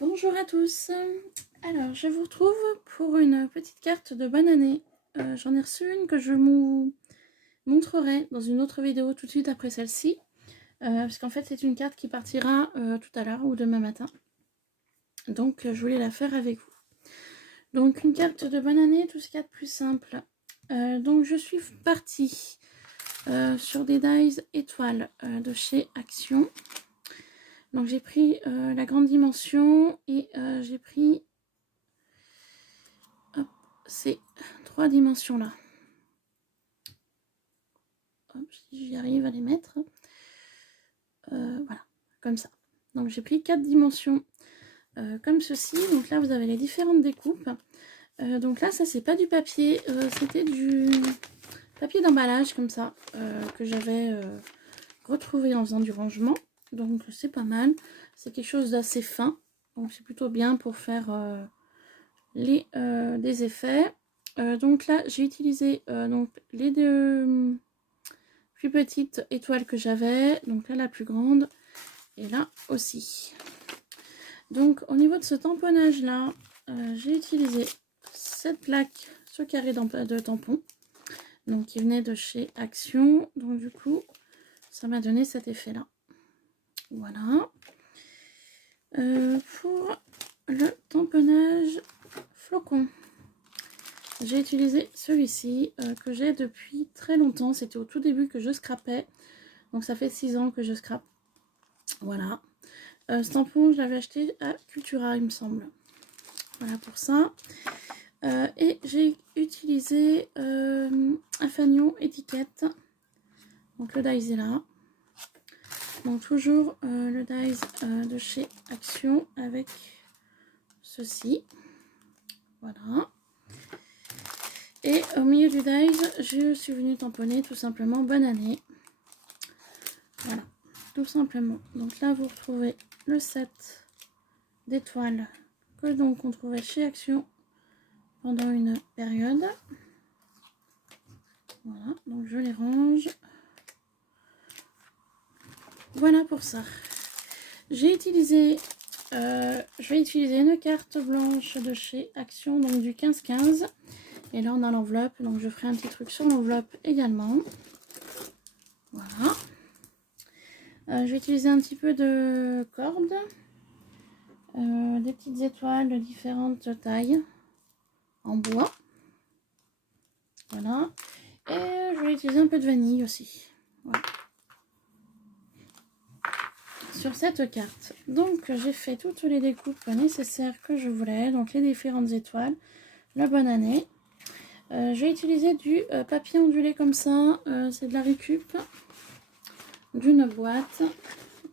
Bonjour à tous. Alors, je vous retrouve pour une petite carte de bonne année. J'en ai reçu une que je vous montrerai dans une autre vidéo tout de suite après celle-ci. Parce qu'en fait, c'est une carte qui partira tout à l'heure ou demain matin. Donc, je voulais la faire avec vous. Donc, une carte de bonne année, tout ce qu'il y a de plus simple. Donc, je suis partie sur des dies étoiles de chez Action. Donc j'ai pris la grande dimension et j'ai pris ces 3 dimensions là. Hop, si j'y arrive à les mettre. Voilà, comme ça. Donc j'ai pris 4 dimensions comme ceci. Donc là vous avez les différentes découpes. Donc là ça c'est pas du papier, c'était du papier d'emballage comme ça que j'avais retrouvé en faisant du rangement. Donc c'est pas mal. C'est quelque chose d'assez fin. Donc c'est plutôt bien pour faire des effets. Donc là j'ai utilisé donc les deux plus petites étoiles que j'avais. Donc là la plus grande et là aussi. Donc au niveau de ce tamponnage là, j'ai utilisé cette plaque, ce carré de tampon. Donc qui venait de chez Action. Donc du coup ça m'a donné cet effet là. Voilà. Pour le tamponnage flocon, j'ai utilisé celui-ci que j'ai depuis très longtemps. C'était au tout début que je scrapais. Donc ça fait 6 ans que je scrape. Voilà. Ce tampon, je l'avais acheté à Cultura, il me semble. Voilà pour ça. Et j'ai utilisé un fanion étiquette. Donc le dies est là. Donc toujours le dies de chez Action avec ceci. Voilà. Et au milieu du dies, je suis venue tamponner tout simplement bonne année. Voilà, tout simplement. Donc là, vous retrouvez le set d'étoiles que donc on trouvait chez Action pendant une période. Voilà, donc je les range. Voilà pour ça. J'ai utilisé, je vais utiliser une carte blanche de chez Action, donc du 15-15. Et là, on a l'enveloppe, donc je ferai un petit truc sur l'enveloppe également. Voilà. Je vais utiliser un petit peu de corde, des petites étoiles de différentes tailles en bois. Voilà. Et je vais utiliser un peu de vanille aussi. Voilà. Sur cette carte. Donc j'ai fait toutes les découpes nécessaires que je voulais. Donc les différentes étoiles, la bonne année. Je vais utiliser du papier ondulé comme ça. C'est de la récup d'une boîte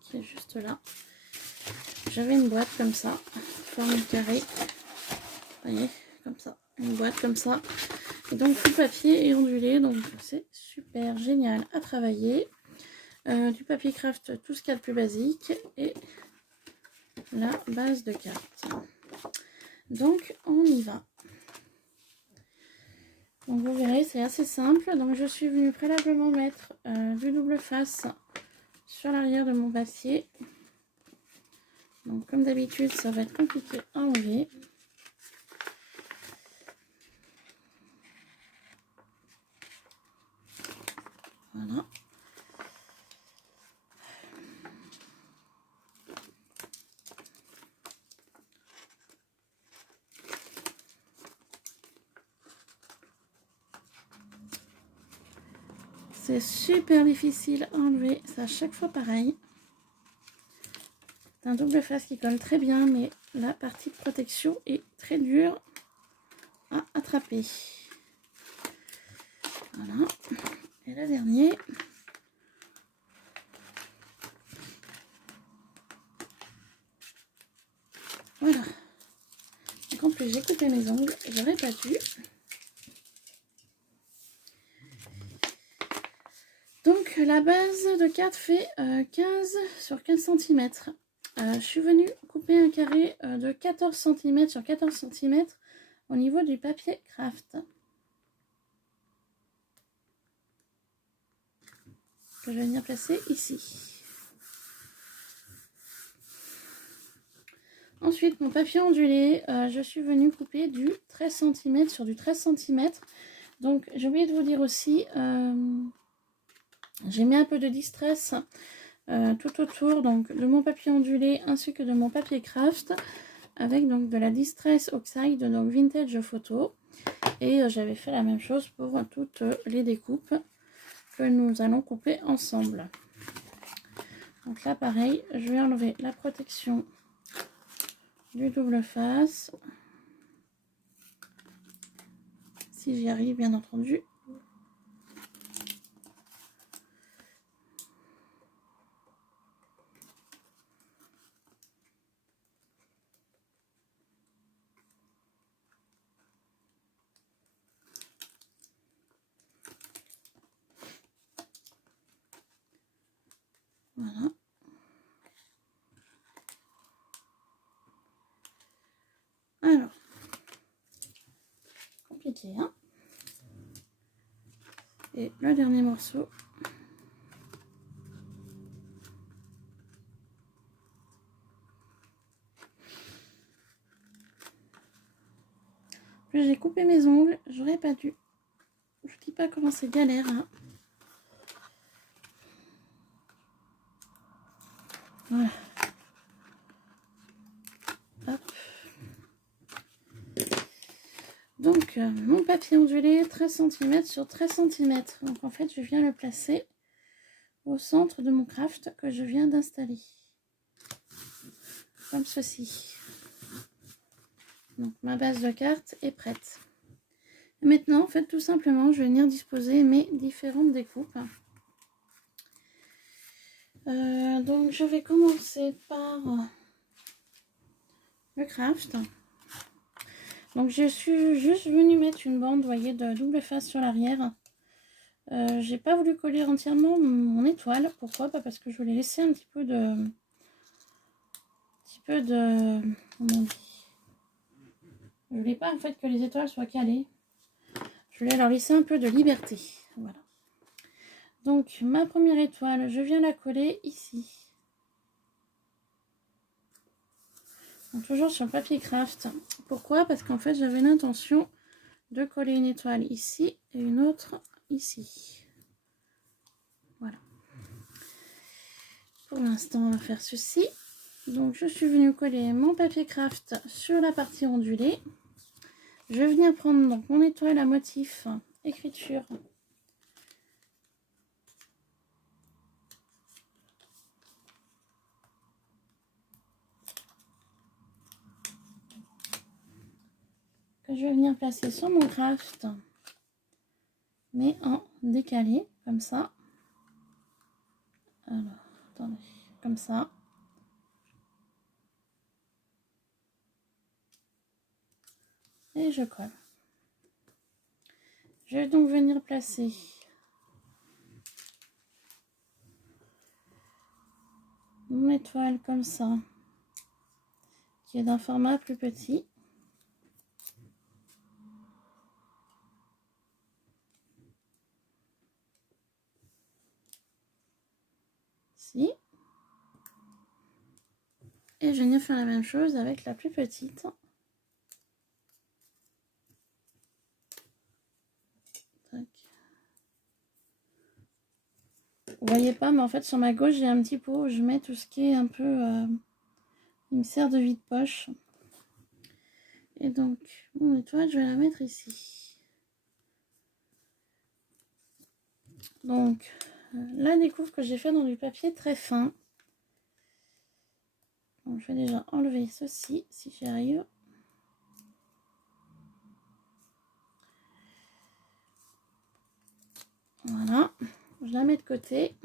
qui est juste là. J'avais une boîte comme ça, forme carré. Vous voyez, comme ça. Une boîte comme ça. Et donc tout le papier est ondulé. Donc c'est super génial à travailler. Du papier craft, tout ce qu'il y a de plus basique. Et la base de carte. Donc on y va. Donc vous verrez, c'est assez simple. Donc je suis venue préalablement mettre du double face sur l'arrière de mon papier. Donc comme d'habitude, ça va être compliqué à enlever. Voilà. C'est super difficile à enlever, c'est à chaque fois pareil. C'est un double face qui colle très bien, mais la partie de protection est très dure à attraper. Voilà. Et le dernier. Voilà. Donc en plus j'ai coupé mes ongles, j'aurais pas dû. Donc la base de carte fait 15 sur 15 cm. Je suis venue couper un carré de 14 cm sur 14 cm au niveau du papier craft. Que je vais venir placer ici. Ensuite, mon papier ondulé, je suis venue couper du 13 cm sur du 13 cm. Donc, j'ai oublié de vous dire aussi, j'ai mis un peu de distress tout autour donc, de mon papier ondulé ainsi que de mon papier craft avec donc de la distress oxide, donc vintage photo. Et j'avais fait la même chose pour toutes les découpes que nous allons couper ensemble. Donc là, pareil, je vais enlever la protection du double face. Si j'y arrive, bien entendu. Voilà. Alors, compliqué, hein? Et le dernier morceau. Plus j'ai coupé mes ongles, j'aurais pas dû. Je dis pas comment c'est galère, hein. Voilà. Hop. Donc, mon papier ondulé, 13 cm sur 13 cm. Donc, en fait, je viens le placer au centre de mon craft que je viens d'installer. Comme ceci. Donc, ma base de carte est prête. Et maintenant, en fait, tout simplement, je vais venir disposer mes différentes découpes. Donc, je vais commencer par le craft. Donc, je suis juste venue mettre une bande, vous voyez, de double face sur l'arrière. J'ai pas voulu coller entièrement mon étoile. Pourquoi? Pas parce que je voulais laisser un petit peu de... Comment on dit? Je voulais pas en fait que les étoiles soient calées. Je voulais leur laisser un peu de liberté. Voilà. Donc, ma première étoile, je viens la coller ici. Donc, toujours sur le papier craft. Pourquoi? Parce qu'en fait, j'avais l'intention de coller une étoile ici et une autre ici. Voilà. Pour l'instant, on va faire ceci. Donc, je suis venue coller mon papier craft sur la partie ondulée. Je vais venir prendre donc mon étoile à motif écriture. Que je vais venir placer sur mon craft, mais en décalé, comme ça. Alors, attendez, comme ça. Et je colle. Je vais donc venir placer mon étoile comme ça, qui est d'un format plus petit. Ici. Et je vais venir faire la même chose avec la plus petite. Tac. Vous voyez pas, mais en fait sur ma gauche j'ai un petit pot où je mets tout ce qui est un peu... il me sert de vide-poche. Et donc, mon étoile, je vais la mettre ici. Donc, la découpe que j'ai fait dans du papier très fin. Donc, je vais déjà enlever ceci, si j'y arrive. Voilà, je la mets de côté.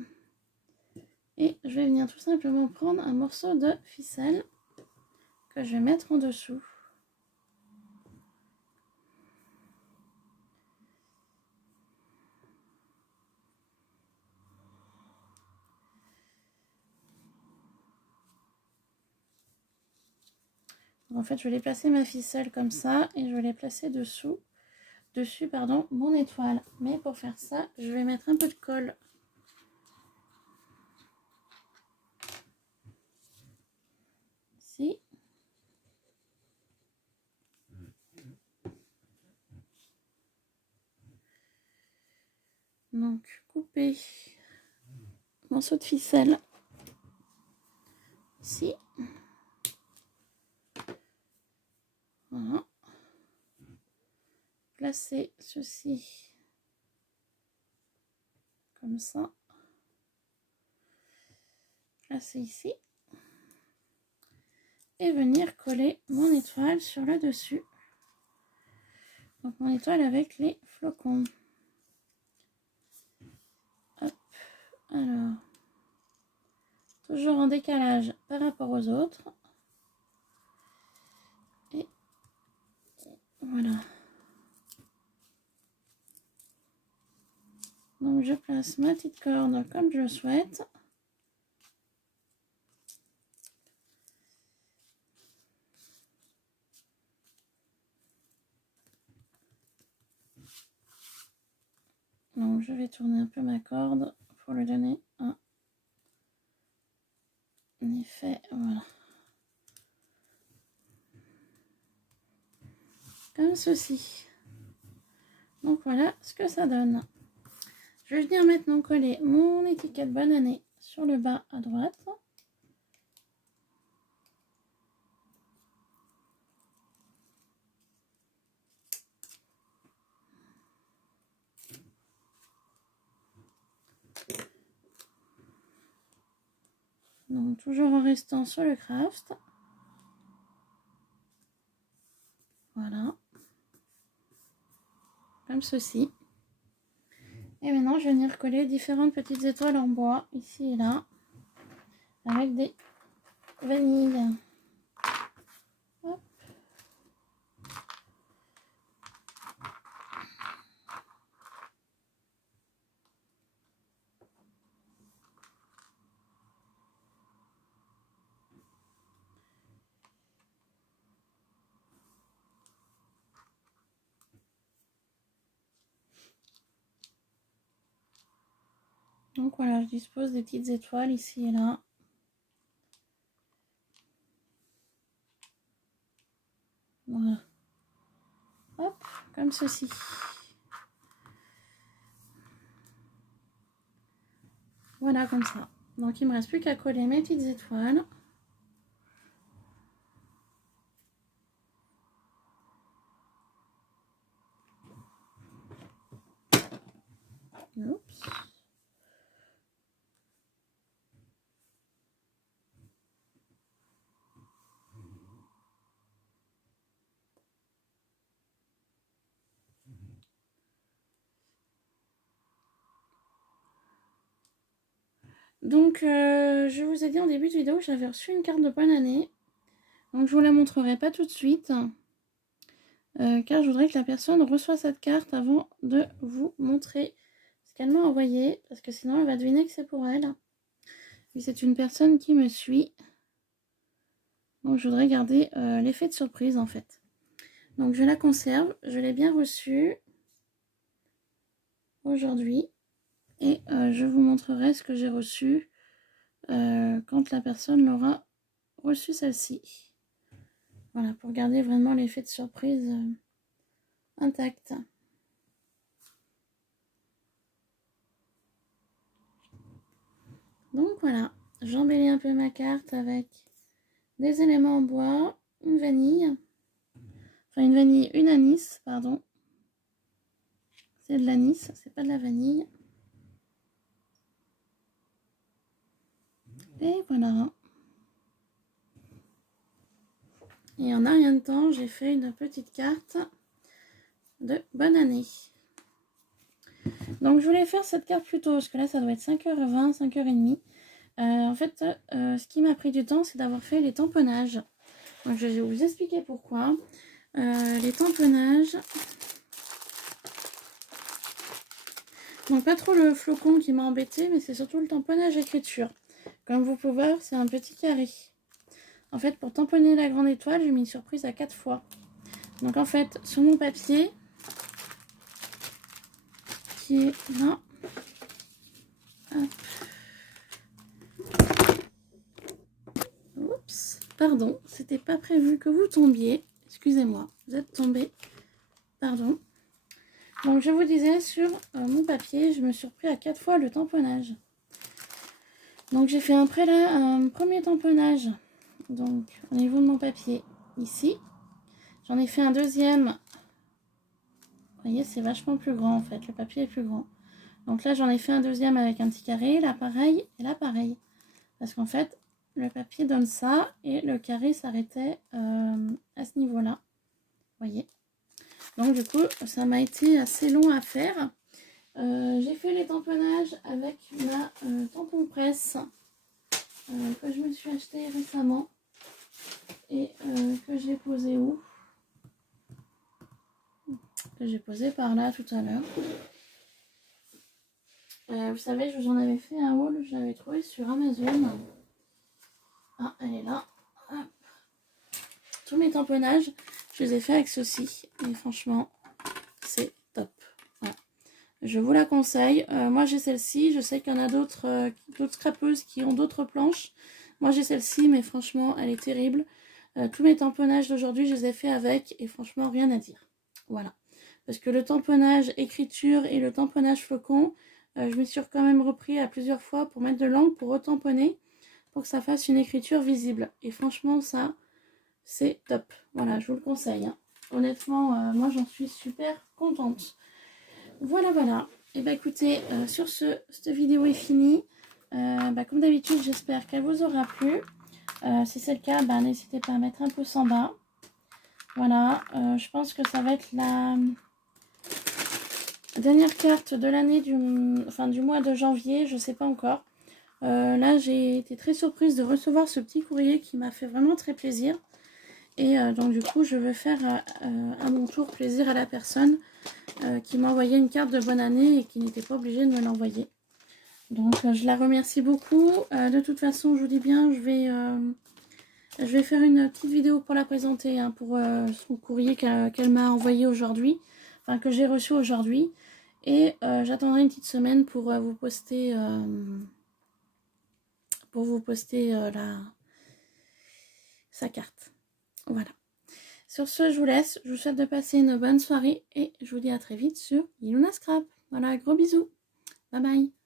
Et je vais venir tout simplement prendre un morceau de ficelle que je vais mettre en dessous. En fait, je vais placer ma ficelle comme ça et je vais les placer dessus, pardon, mon étoile. Mais pour faire ça, je vais mettre un peu de colle. Ici. Donc, couper morceau de ficelle ici. Voilà. Placer ceci comme ça. Placer ici. Et venir coller mon étoile sur le dessus. Donc mon étoile avec les flocons. Hop. Alors, toujours en décalage par rapport aux autres. Et voilà. Donc je place ma petite corde comme je le souhaite. Donc je vais tourner un peu ma corde pour lui donner un effet, voilà. Comme ceci. Donc voilà ce que ça donne. Je vais venir maintenant coller mon étiquette bonne année sur le bas à droite. Donc toujours en restant sur le craft. Voilà. Comme ceci. Et maintenant je vais venir coller différentes petites étoiles en bois, ici et là, avec des vanilles. Hop. Donc voilà, je dispose des petites étoiles ici et là. Voilà. Hop, comme ceci. Voilà, comme ça. Donc il me reste plus qu'à coller mes petites étoiles. Oups. Donc je vous ai dit en début de vidéo que j'avais reçu une carte de bonne année. Donc je vous la montrerai pas tout de suite. Car je voudrais que la personne reçoive cette carte avant de vous montrer ce qu'elle m'a envoyé. Parce que sinon elle va deviner que c'est pour elle. Et c'est une personne qui me suit. Donc je voudrais garder l'effet de surprise en fait. Donc je la conserve. Je l'ai bien reçue aujourd'hui. Et je vous montrerai ce que j'ai reçu quand la personne l'aura reçu celle-ci. Voilà, pour garder vraiment l'effet de surprise intact. Donc voilà, j'embellis un peu ma carte avec des éléments en bois, une vanille, enfin une anis, pardon. C'est de l'anis, c'est pas de la vanille. Et voilà. Et en un rien de temps, j'ai fait une petite carte de bonne année. Donc je voulais faire cette carte plus tôt, parce que là ça doit être 5h20, 5h30. En fait, ce qui m'a pris du temps, c'est d'avoir fait les tamponnages. Donc je vais vous expliquer pourquoi. Les tamponnages. Donc pas trop le flocon qui m'a embêté, mais c'est surtout le tamponnage écriture. Comme vous pouvez voir, c'est un petit carré. En fait, pour tamponner la grande étoile, j'ai mis une surprise à 4 fois. Donc en fait, sur mon papier, qui est là, hop. Oups, pardon, c'était pas prévu que vous tombiez. Excusez-moi, vous êtes tombé. Pardon. Donc je vous disais, sur mon papier, je me suis repris à 4 fois le tamponnage. Donc j'ai fait un premier tamponnage, donc au niveau de mon papier, ici. J'en ai fait un deuxième. Vous voyez, c'est vachement plus grand en fait, le papier est plus grand. Donc là, j'en ai fait un deuxième avec un petit carré, là pareil, et là pareil. Parce qu'en fait, le papier donne ça, et le carré s'arrêtait à ce niveau-là. Vous voyez. Donc du coup, ça m'a été assez long à faire. J'ai fait les tamponnages avec ma tampon presse que je me suis acheté récemment et que j'ai posé où? Que j'ai posé par là tout à l'heure. Vous savez, je vous en avais fait un haul, je l'avais trouvé sur Amazon. Ah, elle est là. Hop. Tous mes tamponnages, je les ai fait avec ceci. Et franchement, c'est top. Voilà. Je vous la conseille. Moi, j'ai celle-ci. Je sais qu'il y en a d'autres scrapeuses qui ont d'autres planches. Moi, j'ai celle-ci, mais franchement, elle est terrible. Tous mes tamponnages d'aujourd'hui, je les ai fait avec. Et franchement, rien à dire. Voilà. Parce que le tamponnage écriture et le tamponnage flocon, je me suis quand même repris à plusieurs fois pour mettre de l'encre, pour retamponner, pour que ça fasse une écriture visible. Et franchement, ça, c'est top. Voilà, je vous le conseille. Hein. Honnêtement, moi, j'en suis super contente. Voilà, voilà. Et bah écoutez, sur cette vidéo est finie. Comme d'habitude, j'espère qu'elle vous aura plu. Si c'est le cas, n'hésitez pas à mettre un pouce en bas. Voilà, je pense que ça va être la dernière carte de l'année du mois de janvier, je sais pas encore. Là, j'ai été très surprise de recevoir ce petit courrier qui m'a fait vraiment très plaisir. Et donc du coup, je vais faire à mon tour plaisir à la personne qui m'a envoyé une carte de bonne année et qui n'était pas obligée de me l'envoyer. Donc je la remercie beaucoup. De toute façon, je vous dis bien, je vais faire une petite vidéo pour la présenter, hein, pour son courrier qu'elle m'a envoyé aujourd'hui, enfin que j'ai reçu aujourd'hui. Et j'attendrai une petite semaine pour vous poster, sa carte. Voilà. Sur ce, je vous laisse. Je vous souhaite de passer une bonne soirée et je vous dis à très vite sur Iluna Scrap. Voilà, gros bisous. Bye bye.